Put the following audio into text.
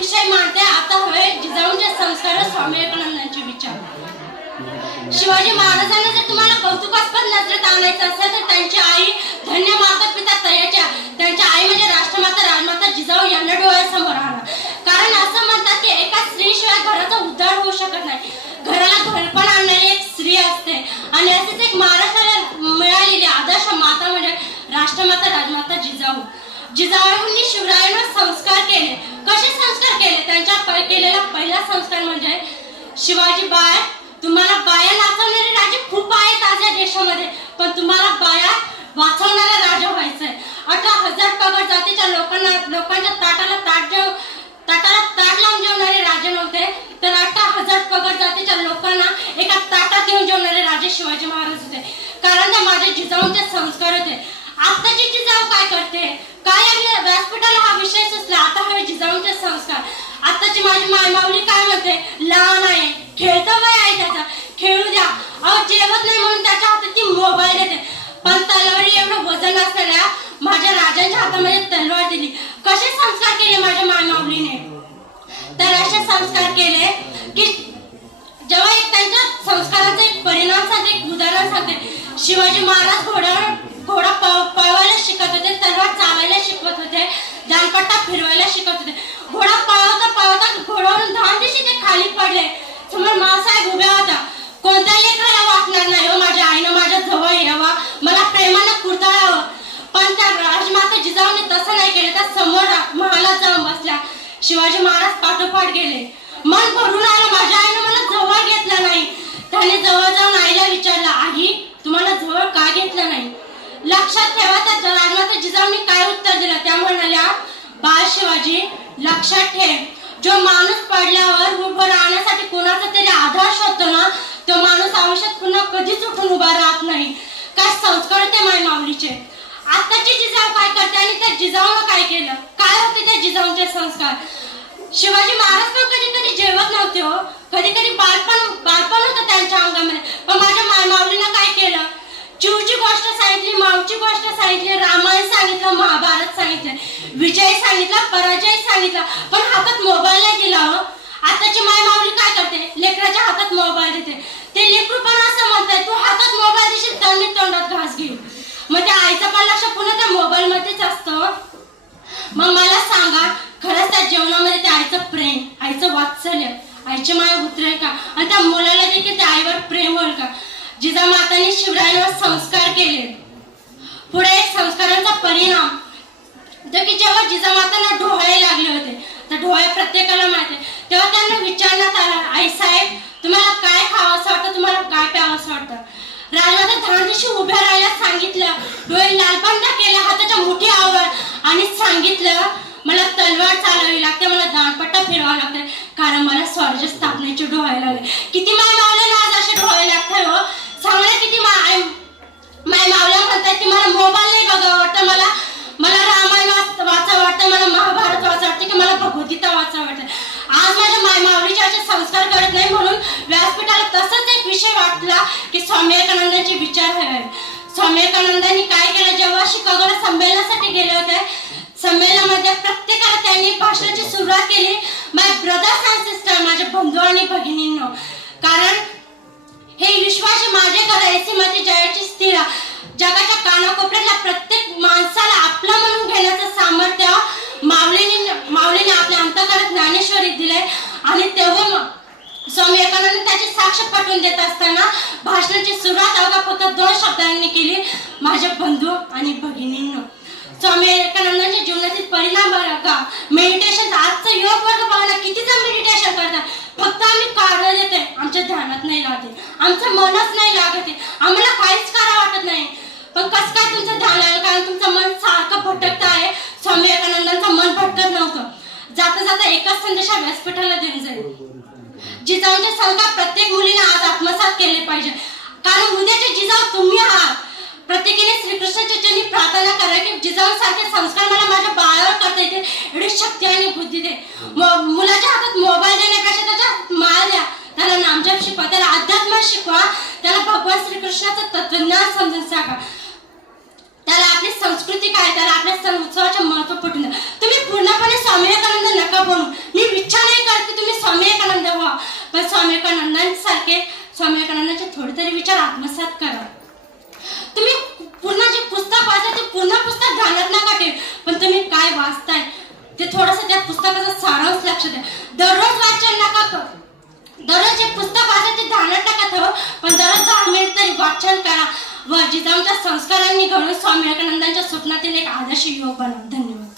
विषय मांडते आता होय जिजाऊंचे संस्कार स्वामी विवेकानंदांचे विचार। शिवाजी महाराजांना जर तुम्हाला कौतुकास्पद नजरेत आणायचं असेल तर त्यांची आई धन्य माता पिता तयाच्या त्यांच्या आई म्हणजे राष्ट्रमाता राजमाता जिजाऊ यांना डोळ्यासमोर आणा। कारण असं म्हणतात की एका स्त्रीशिवाय घराचा उद्धार होऊ शकत नाही, घराला घरपण आणणारी एक स्त्री असते आणि असेच एक महाराष्ट्राला मिळालेली आदर्श माता म्हणजे राष्ट्रमाता राजमाता जिजाऊ। जिजाऊंनी शिवरायांवर संस्कार केले। कसे संस्कार केले? त्यांच्या केलेला पहिला संस्कार म्हणजे शिवाजी बाय तुम्हाला बाया नाचवणारे राजे खूप आहेत आज या देशामध्ये, पण तुम्हाला बाया वाचवणारा राजा व्हायचंय। 18,000 पगड जातीच्या लोकांच्या ताटाला ताट लावून जेवणारे राजे नव्हते, तर 18,000 पगड जातीच्या लोकांना एका ताटात घेऊन जेवणारे राजे शिवाजी महाराज होते। कारण ते माझे जिजाऊंचे संस्कार होते। आताची जिजाऊ काय करते? काय व्यासपीठाला हा विषय सुचला, आता हे जिजाऊंचे संस्कार। आताची माझी मायमाऊली काय म्हणते? लहान आहे, खेळतो वय आहे त्याचा, खेळू द्या। अहो जेवत नाही म्हणून त्याच्या हातात ती मोबाईल देते, पण तलवारी एवढं वजन असलेल्या माझ्या राजांच्या हातामध्ये तलवार दिली। कसे संस्कार केले माझ्या मायमाऊलीने? तर असे संस्कार केले की जेव्हा एक त्यांच्या संस्काराचा एक परिणाम सांगते, एक उदाहरण सांगते। शिवाजी महाराज घोडा पळवायला शिकत होते, तलवार चालवायला शिकवत होते, दांडपट्टा फिरवायला शिकत होते। घोडा पळवता घोड्यावरून धावतीशी ते खाली पडले। समोर मासाहेब उभ्या होता। कोणत्याही लेकराला वाटणार नाही हो माझ्या आईनं माझ्या जवळ यावा, मला प्रेमानं कुरतळावं, पण त्या राजमाता जिजाऊने तसं नाही केलं। त्या समोर महालात जाऊन बसल्या। शिवाजी महाराज पाठोपाठ गेले। मन भरून आलं, माझ्या आईनं मला जवळ घेतलं नाही। त्याने जवळ जाऊन आईला विचारलं, आई तुम्हाला जवळ का घेतलं नाही? लक्षात ठेवा त्या राजमाता जिजाऊंनी काय उत्तर दिलं? त्या म्हणाल्या, बाळ शिवाजी लक्षात ठेव, जो माणूस पडल्यावर उभं राहण्यासाठी कोणाचा तरी आधार शोधतो ना, तो माणूस आयुष्यात पुन्हा कधीच उठून उभा राहत नाही। काय संस्कार होते माय माऊलीचे। आताची जिजाऊ काय करते आणि त्या जिजाऊनं काय केलं? काय होते त्या जिजाऊंचे संस्कार? शिवाजी महाराज पण कधी कधी जेवत नव्हते हो, कधी कधी बाळपण होतं त्यांच्या अंगामध्ये, पण माझ्या माय माऊलीनं काय केलं? चिवची गोष्ट सांगितली, माऊची गोष्ट सांगितली, रामायण सांगितलं, महाभारत सांगितलं, विजय सांगितला, पराजय सांगितला, पण हातात मोबाईल नाही दिला हो। आताची माय माऊली काय करते? लेकराच्या हातात मोबाईल देते। ते लेकरू पण असं म्हणतात, तू हातात मोबाईल देशील तर मी तोंडात घास घेईन। मग त्या आईचा पण लक्ष पुन्हा त्या मोबाईल मध्येच असतं। मग मला सांगा, खरंच त्या जेवणामध्ये त्या आईचं प्रेम, आईचं वात्सल्य, आईची माया उतरेल का? आणि त्या मुलाला देखील त्या आईवर प्रेम होईल का? जिजामातांनी शिवरायांवर संस्कार केले। पुढे एक संस्कारांचा परिणाम जो की जेव्हा जिजामातांना डोळे लागले होते, तर डोळे प्रत्येकाला माहिती, तेव्हा त्यांना विचारण्यात आलं, आई साहेब तुम्हाला काय खावंसं वाटतं, तुम्हाला काय प्यावंसं वाटतं? राजमाता धानदिशी उभ्या राहायला सांगितलं, डोळे लालबंद केले, हाताच्या मुठी आवड आणि सांगितलं, मला तलवार चालवावी लागते, मला दांडपट्टा फिरवावा लागते, कारण मला स्वराज्य स्थापनेचे डोळे लागले। किती माय मावल्या आज असे डोळे लागतात हो? सांगा किती माय मावल्या म्हणतात की मला मोबाईल नाही बघावं वाटतं, मला रामायण वाचावं वाटतं, मला महाभारत वाचावं वाटतं, की मला भगवद्गीता वाचावं वाटतं। आज माझ्या माय माऊलीचे असे संस्कार करत नाही, म्हणून व्यासपीठाला तसंच एक विषय वाटला की स्वामी विवेकानंदांचे विचार हवे। स्वामी विवेकानंदांनी काय केलं? जेव्हा शिकागोला संमेलनासाठी गेले होते, संमेलनामध्ये प्रत्येकाला त्यांनी भाषणाची सुरुवात केली, माय ब्रदर्स अँड सिस्टर, माझे बंधू आणि भगिनींनो, कारण हे विश्वास माझे घर ऐसी माझी जयाची स्थिर। जगाच्या कानाकोपऱ्यातल्या प्रत्येक माणसाला आपलं म्हणून घेण्याचं सामर्थ्य माऊलीने आपल्या अंतःकरणात ज्ञानेश्वरीत दिलंय। आणि तेव्हा स्वामी विवेकानंद त्याची साक्ष पटवून देत असताना भाषणाची सुरुवात अवघा फक्त 2 शब्दांनी केली, माझे बंधू आणि भगिनींनो। स्वामी विवेकानंदांच्या जीवनातील परिणाम बघा, मेडिटेशन, आजचा योग वर्ग बघा, किती जण मेडिटेशन करतात, फक्त आम्ही कारण देतोय, आमच्या ध्यानात नाही राहते, आमचं मनच नाही लागते, आम्हाला काहीच करा वाटत नाही। पण कसं काय तुमचं ध्यान लागलं? कारण तुमचं मन सारखं भटकत आहे। स्वामी विवेकानंदांचं मन भटकत नव्हतं। जाता जाता एकच संदेश व्यासपीठाला देऊन जाईल, जिजाऊंचे संस्कार प्रत्येक मुलीने आज आत्मसात केले पाहिजे, कारण उद्याचे जिजाऊ तुम्ही आहात। प्रत्येकाने श्रीकृष्णाच्या चरणी प्रार्थना करा की जिजाऊंसारखे संस्कार मला माझ्या बाळावर करता येते, एवढी शक्ती आणि बुद्धी दे। मुलाच्या हातात मोबाईल देण्यापेक्षा त्याच्या माळ द्या, त्याला नामजप शिकवा, त्याला अध्यात्म शिकवा, त्याला भगवान श्रीकृष्णाचं तत्वज्ञान समजून सांगा, त्याला आपली संस्कृती काय, त्याला आपल्या सण उत्सवाचे महत्त्व पटवून द्या। तुम्ही पूर्णपणे स्वामी विवेकानंद नका बनू, मी पण स्वामी विवेकानंदांसारखे स्वामी विवेकानंदांचे थोडे तरी विचार आत्मसात करा. तुम्ही पूर्ण जे पुस्तक वाचा ते पूर्ण पुस्तक घालत नका ठेव, पण तुम्ही काय वाचताय ते थोडंसं त्या पुस्तकाचा सारांश लक्षात द्या. दररोज वाचन नका करू, दररोज जे पुस्तक वाचा ते ध्यानात नका ठेवा, पण दररोज 10 मिनिट तरी वाचन करा व जिजाऊंच्या संस्कारांनी घडून स्वामी विवेकानंदांच्या स्वप्नातील एक आदर्श युवक बनवा. धन्यवाद.